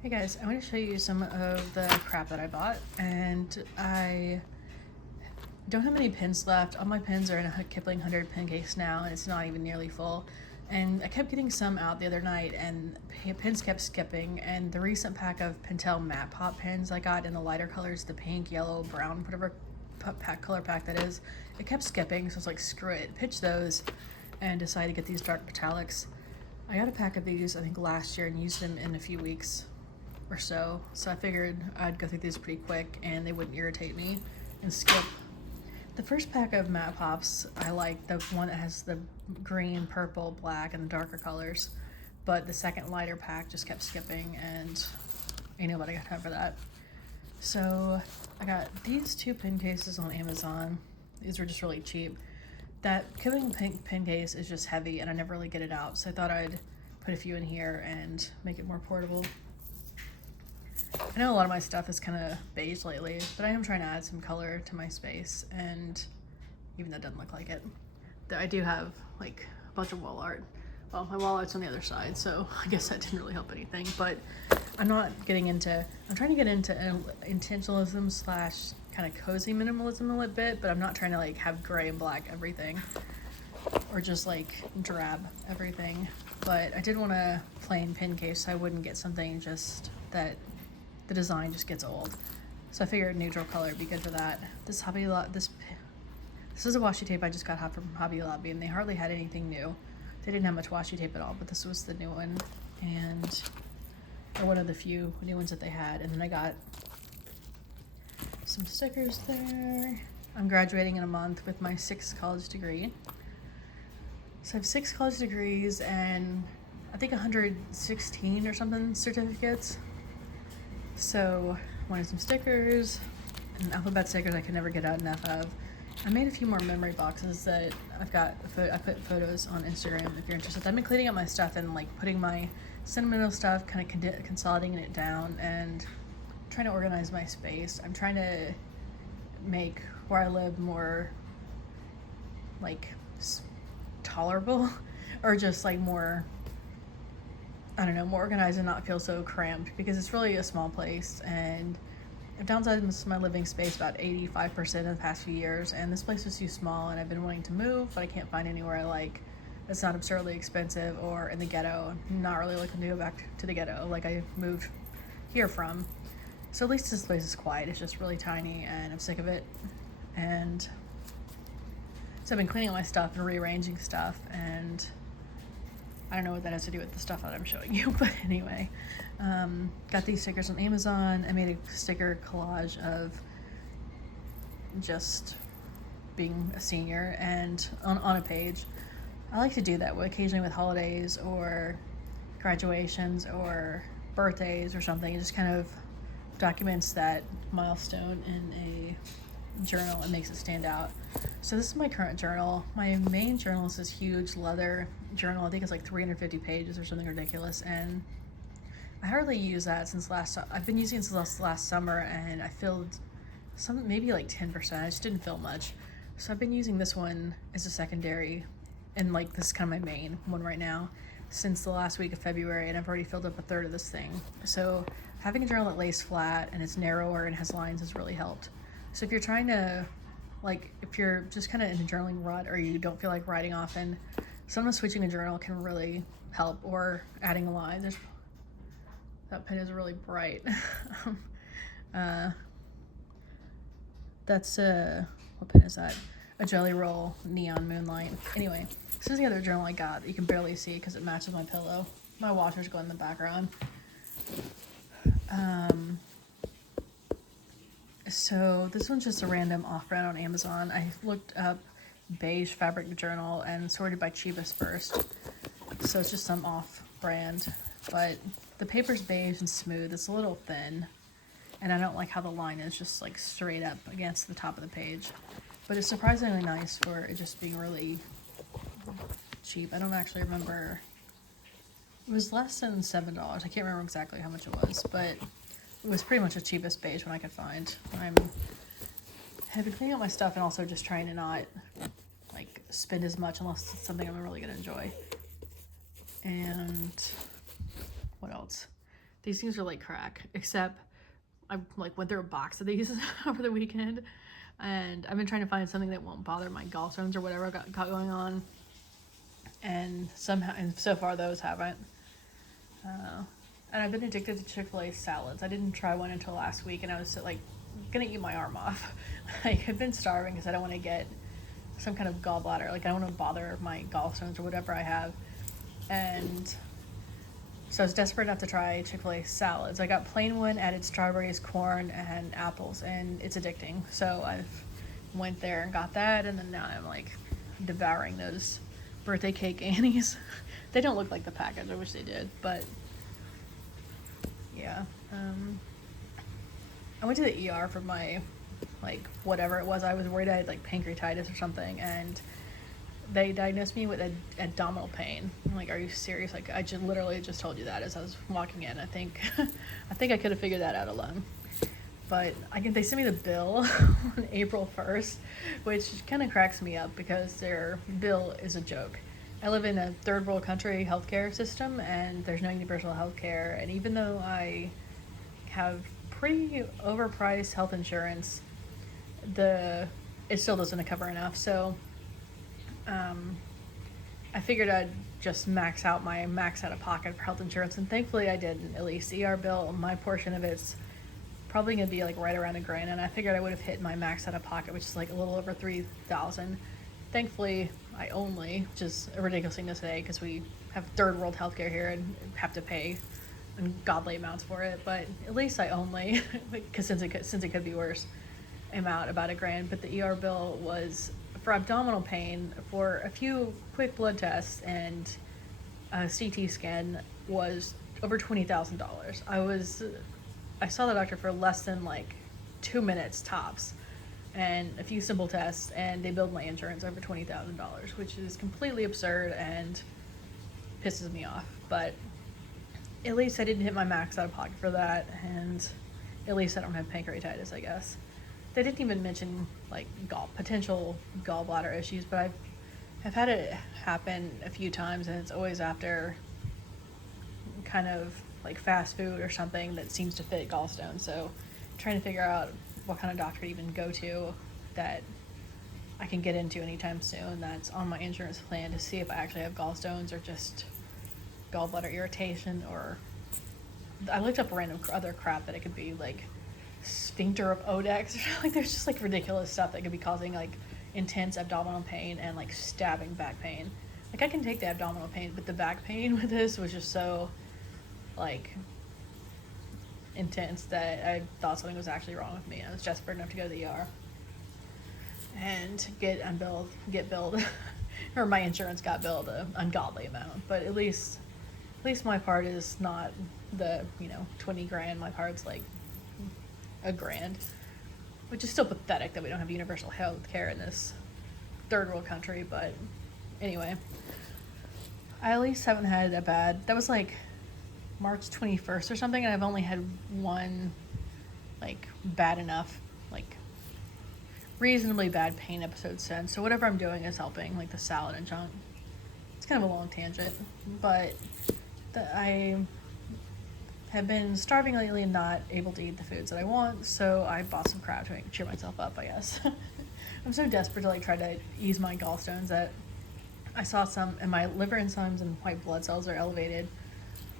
Hey guys, I want to show you some of the crap that I bought, and I don't have any pins left. All my pins are in a Kipling 100 pin case now, and it's not even nearly full. And I kept getting some out the other night, and pins kept skipping. And the recent pack of Pentel matte pop pins I got in the lighter colors, the pink, yellow, brown, whatever color pack that is, it kept skipping. So I was like, screw it, pitch those, and decided to get these dark metallics. I got a pack of these, I think, last year and used them in a few weeks or so. So I figured I'd go through these pretty quick and they wouldn't irritate me and skip. The first pack of matte pops, I like the one that has the green, purple, black, and the darker colors. But the second lighter pack just kept skipping, and ain't nobody got time for that. So I got these two pin cases on Amazon. These were just really cheap. That Kipling pin case is just heavy and I never really get it out, so I thought I'd put a few in here and make it more portable. I know a lot of my stuff is kind of beige lately, but I am trying to add some color to my space, and even that doesn't look like it. I do have like a bunch of wall art. Well, my wall art's on the other side, so I guess that didn't really help anything, but I'm trying to get into intentionalism slash kind of cozy minimalism a little bit, but I'm not trying to like have gray and black everything or just like drab everything. But I did want a plain pin case so I wouldn't get something just that the design just gets old. So I figured neutral color would be good for that. This is a washi tape I just got from Hobby Lobby, and they hardly had anything new. They didn't have much washi tape at all, but this was the new one, or one of the few new ones that they had. And then I got some stickers there. I'm graduating in a month with my 6th college degree. So I have 6 college degrees and I think 116 or something certificates. So I wanted some stickers and alphabet stickers I could never get out enough of. I made a few more memory boxes that I put photos on Instagram if you're interested. I've been cleaning up my stuff and like putting my sentimental stuff, kind of consolidating it down and trying to organize my space. I'm trying to make where I live more like tolerable or just like more, I don't know, more organized and not feel so cramped, because it's really a small place and I've downsized my living space about 85% in the past few years, and this place was too small and I've been wanting to move, but I can't find anywhere I like that's not absurdly expensive or in the ghetto. I'm not really looking to go back to the ghetto like I moved here from. So at least this place is quiet. It's just really tiny and I'm sick of it. And so I've been cleaning up my stuff and rearranging stuff, and I don't know what that has to do with the stuff that I'm showing you, but anyway, got these stickers on Amazon. I made a sticker collage of just being a senior and on a page. I like to do that occasionally with holidays or graduations or birthdays or something. It just kind of documents that milestone in a journal and makes it stand out. So this is my current journal. My main journal is this huge leather journal. I think it's like 350 pages or something ridiculous, and I hardly use that since I've been using it since last summer, and I filled maybe like 10%. I just didn't fill much. So I've been using this one as a secondary, and like this is kind of my main one right now since the last week of February, and I've already filled up a third of this thing. So having a journal that lays flat and it's narrower and has lines has really helped. So if you're trying to, like, if you're just kind of in a journaling rut or you don't feel like writing often, sometimes switching a journal can really help, or adding a line. That pen is really bright. That's what pen is that? A Jelly Roll Neon Moonlight. Anyway, this is the other journal I got that you can barely see because it matches my pillow. My washer's going in the background. So this one's just a random off-brand on Amazon. I looked up beige fabric journal and sorted by cheapest first. So it's just some off-brand, but the paper's beige and smooth. It's a little thin, and I don't like how the line is just like straight up against the top of the page. But it's surprisingly nice for it just being really cheap. I don't actually remember. It was less than $7. I can't remember exactly how much it was, but it was pretty much the cheapest beige one I could find. I've been cleaning up my stuff and also just trying to not like spend as much unless it's something I'm really gonna enjoy. And what else? These things are like crack, except I like went through a box of these over the weekend, and I've been trying to find something that won't bother my gallstones or whatever I got going on, and so far those haven't. And I've been addicted to Chick-fil-A salads. I didn't try one until last week, and I was like gonna eat my arm off. Like, I've been starving because I don't want to get some kind of gallbladder. Like, I don't want to bother my gallstones or whatever I have. And so I was desperate enough to try Chick-fil-A salads. I got plain one, added strawberries, corn, and apples, and it's addicting. So I went there and got that, and then now I'm like devouring those birthday cake Annies. They don't look like the package. I wish they did, but yeah. I went to the ER for my, like, whatever it was. I was worried I had like pancreatitis or something, and they diagnosed me with abdominal pain. I'm like, are you serious? Like, I just literally just told you that as I was walking in. I think I could have figured that out alone. But they sent me the bill on April 1st, which kind of cracks me up because their bill is a joke. I live in a third world country healthcare system, and there's no universal healthcare. And even though I have pretty overpriced health insurance, it still doesn't cover enough. So I figured I'd just max out of pocket for health insurance, and thankfully I did. At least the ER bill, my portion of it's probably gonna be like right around $1,000, and I figured I would have hit my max out of pocket, which is like a little over $3,000. Thankfully, I only, which is a ridiculous thing to say because we have third world healthcare here and have to pay ungodly amounts for it, but at least I only, because since it could be worse, I'm out about $1,000. But the ER bill was for abdominal pain, for a few quick blood tests and a CT scan, was over $20,000. I saw the doctor for less than like 2 minutes tops, and a few simple tests, and they billed my insurance over $20,000, which is completely absurd and pisses me off. But at least I didn't hit my max out of pocket for that, and at least I don't have pancreatitis, I guess. They didn't even mention like potential gallbladder issues, but I've had it happen a few times, and it's always after kind of like fast food or something that seems to fit gallstones. So I'm trying to figure out what kind of doctor to even go to that I can get into anytime soon that's on my insurance plan, to see if I actually have gallstones or just gallbladder irritation. Or I looked up random other crap that it could be, like sphincter of Odex. Like, there's just like ridiculous stuff that could be causing like intense abdominal pain and like stabbing back pain. Like, I can take the abdominal pain, but the back pain with this was just so like intense that I thought something was actually wrong with me. I was desperate enough to go to the ER and get billed or my insurance got billed an ungodly amount. But at least my part is not the $20,000. My part's like $1,000, which is still pathetic that we don't have universal health care in this third world country. But anyway, I at least haven't had a bad, that was like March 21st or something, and I've only had one like bad enough, like reasonably bad pain episode since. So whatever I'm doing is helping, like the salad and junk. It's kind of a long tangent, but I have been starving lately and not able to eat the foods that I want, so I bought some crap to cheer myself up, I guess. I'm so desperate to like try to ease my gallstones that I saw some, and my liver enzymes and white blood cells are elevated,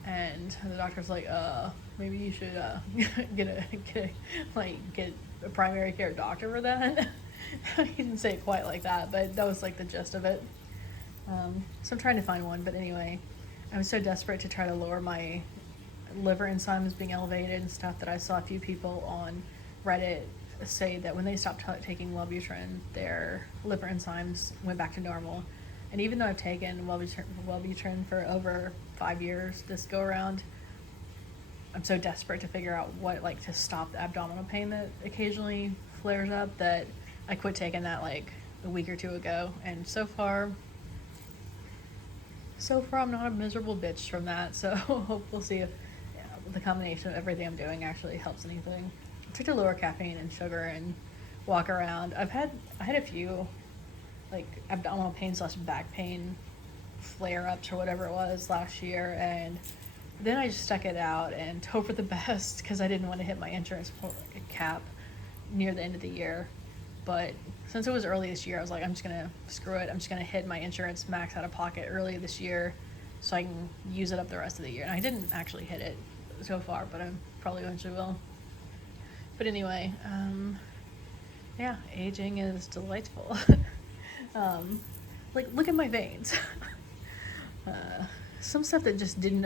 and the doctor's like, maybe you should get a primary care doctor for that. He didn't say it quite like that, but that was like the gist of it. So I'm trying to find one, but anyway, I was so desperate to try to lower my liver enzymes being elevated and stuff that I saw a few people on Reddit say that when they stopped taking Wellbutrin, their liver enzymes went back to normal. And even though I've taken Wellbutrin for over 5 years this go around, I'm so desperate to figure out what, like, to stop the abdominal pain that occasionally flares up, that I quit taking that like a week or two ago. And so far I'm not a miserable bitch from that. So we'll see if the combination of everything I'm doing actually helps anything. I try to lower caffeine and sugar and walk around. I had a few like abdominal pain / back pain flare-ups or whatever it was last year, and then I just stuck it out and hope for the best because I didn't want to hit my insurance cap near the end of the year. But since it was early this year, I was like, I'm just gonna screw it. I'm just gonna hit my insurance max out of pocket early this year so I can use it up the rest of the year. And I didn't actually hit it so far, but I probably eventually will. But anyway, yeah, aging is delightful. Like, look at my veins. Some stuff that just didn't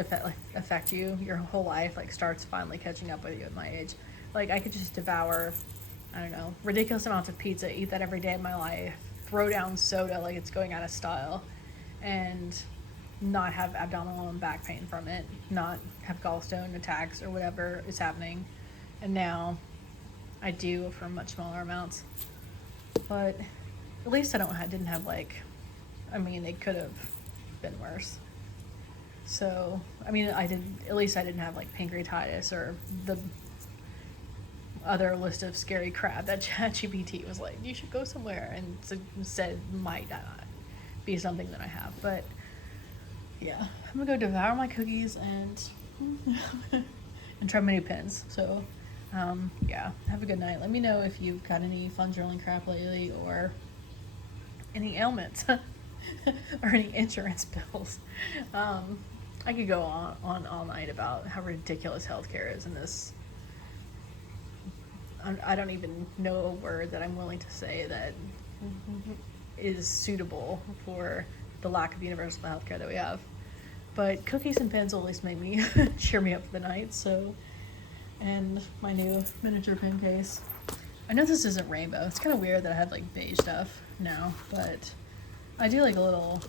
affect you your whole life, like, starts finally catching up with you at my age. Like, I could just devour, I don't know, ridiculous amounts of pizza, eat that every day of my life, throw down soda like it's going out of style, and not have abdominal and back pain from it, not have gallstone attacks or whatever is happening. And now I do for much smaller amounts. But at least didn't have like, I mean, it could have been worse. So, I mean, at least I didn't have like pancreatitis or the other list of scary crap that ChatGPT was like, you should go somewhere, and said might not be something that I have. But yeah, I'm gonna go devour my cookies and and try my new pens. So yeah, have a good night. Let me know if you've got any fun journaling crap lately, or any ailments or any insurance bills. I could go on all night about how ridiculous healthcare is in this. I don't even know a word that I'm willing to say that is suitable for the lack of universal healthcare that we have. But cookies and pens will at least make me cheer me up for the night. So, and my new miniature pen case. I know this isn't rainbow. It's kind of weird that I have like beige stuff now, but I do like a little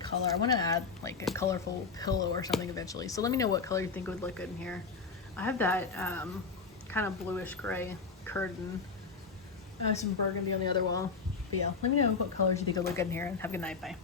color. I want to add like a colorful pillow or something eventually. So let me know what color you think would look good in here. I have that kind of bluish gray curtain. Some burgundy on the other wall. But yeah, let me know what colors you think would look good in here, and have a good night. Bye.